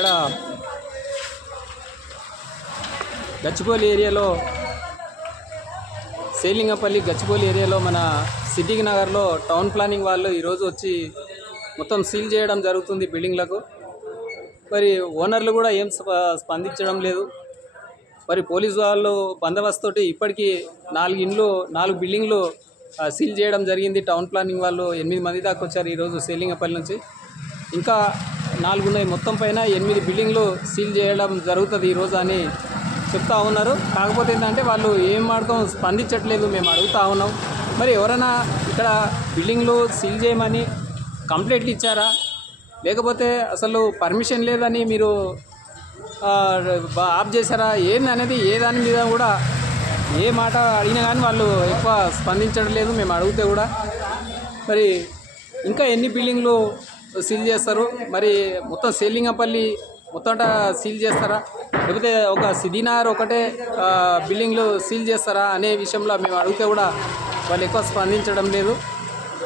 ఇక్కడ గచ్చిబౌలి ఏరియాలో సేలింగపల్లి గచ్చిబౌలి ఏరియాలో మన సిద్దిక్ నగర్లో టౌన్ ప్లానింగ్ వాళ్ళు ఈరోజు వచ్చి మొత్తం సీల్ చేయడం జరుగుతుంది బిల్డింగ్లకు. మరి ఓనర్లు కూడా ఏం స్పందించడం లేదు. మరి పోలీసు వాళ్ళు బందోబస్తుతోటి ఇప్పటికీ 4 బిల్డింగ్లు సీల్ చేయడం జరిగింది. టౌన్ ప్లానింగ్ వాళ్ళు 8 మంది దాకా వచ్చారు ఈరోజు సేలింగపల్లి నుంచి. ఇంకా 4 ఉన్నాయి, మొత్తం పైన 8 బిల్డింగ్లు సీల్ చేయడం జరుగుతుంది ఈరోజు అని చెప్తా ఉన్నారు. కాకపోతే ఏంటంటే వాళ్ళు ఏం మార్గం స్పందించట్లేదు. మేము అడుగుతూ ఉన్నాం, మరి ఎవరైనా ఇక్కడ బిల్డింగ్లు సీల్ చేయమని కంప్లైంట్లు ఇచ్చారా, లేకపోతే అసలు పర్మిషన్ లేదని మీరు ఆఫ్ చేశారా ఏంది అనేది ఏ దాని మీద కూడా ఏ మాట అడిగినా కానీ వాళ్ళు ఎక్కువ స్పందించడం లేదు. మేము అడిగితే కూడా మరి ఇంకా ఎన్ని బిల్డింగ్లు సీల్ చేస్తారు, మరి మొత్తం సేలింగపల్లి మొత్తం సీల్ చేస్తారా, లేకపోతే ఒక సిద్దినగర్ ఒకటే బిల్డింగ్లు సీల్ చేస్తారా అనే విషయంలో మేము అడిగితే కూడా వాళ్ళు ఎక్కువ స్పందించడం లేదు.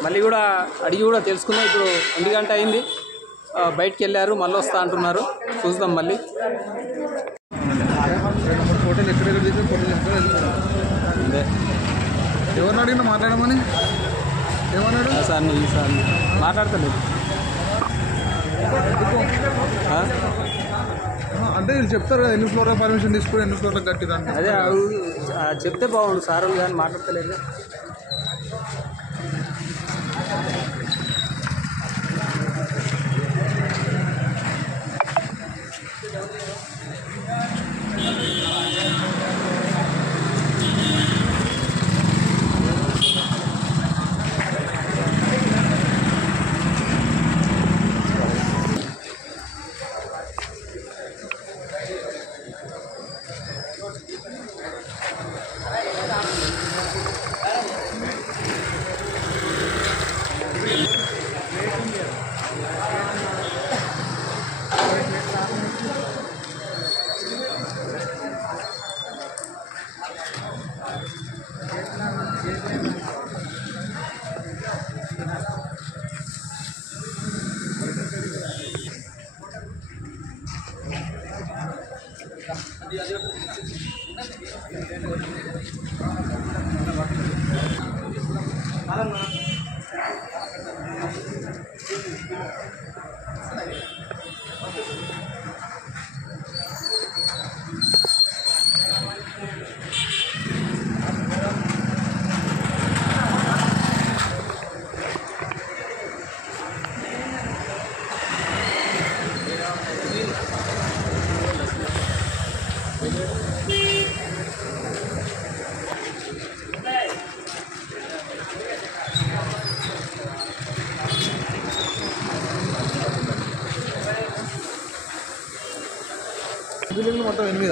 మళ్ళీ కూడా అడిగి కూడా తెలుసుకున్నాం. ఇప్పుడు 1 గంట అయింది, బయటికి వెళ్ళారు, మళ్ళీ వస్తా అంటున్నారు. చూద్దాం మళ్ళీ. ఎవరిని అడిగినా మాట్లాడమని ఏమన్నాడు సార్? మాట్లాడతలేదు అంటే వీళ్ళు చెప్తారు కదా ఎన్ని ఫ్లోర్లో పర్మిషన్ తీసుకుని ఎన్ని ఫ్లోర్లో కట్టిదండి. అదే చెప్తే బాగుండు సార్, కానీ మాట్లాడతలేదు. బిల్డింగ్లు మొత్తం 8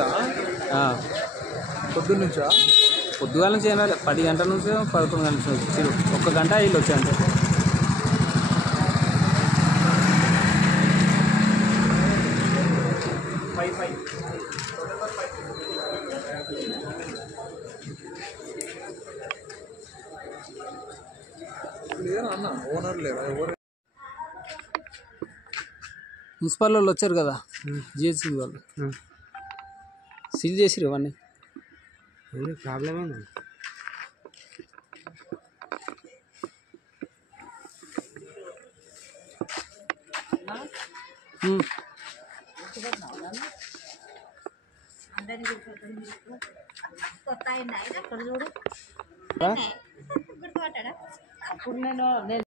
పొద్దున్న నుంచా? పొద్దుగాల నుంచి ఏం రాలేదు, 10 గంటల నుంచి 11 గంటల నుంచి వచ్చి 1 గంట వీళ్ళు వచ్చాయంటే. లేరా అన్న ఓనర్ లేరా? ఎవరు మున్సిపల్ వాళ్ళు వచ్చారు కదా, జిహెచ్సి వాళ్ళు సీల్ చేసిరు ఇవన్నీ. ప్రాబ్లం ఏంది? కొత్త అయింది ఆయన చూడు. అప్పుడు నేను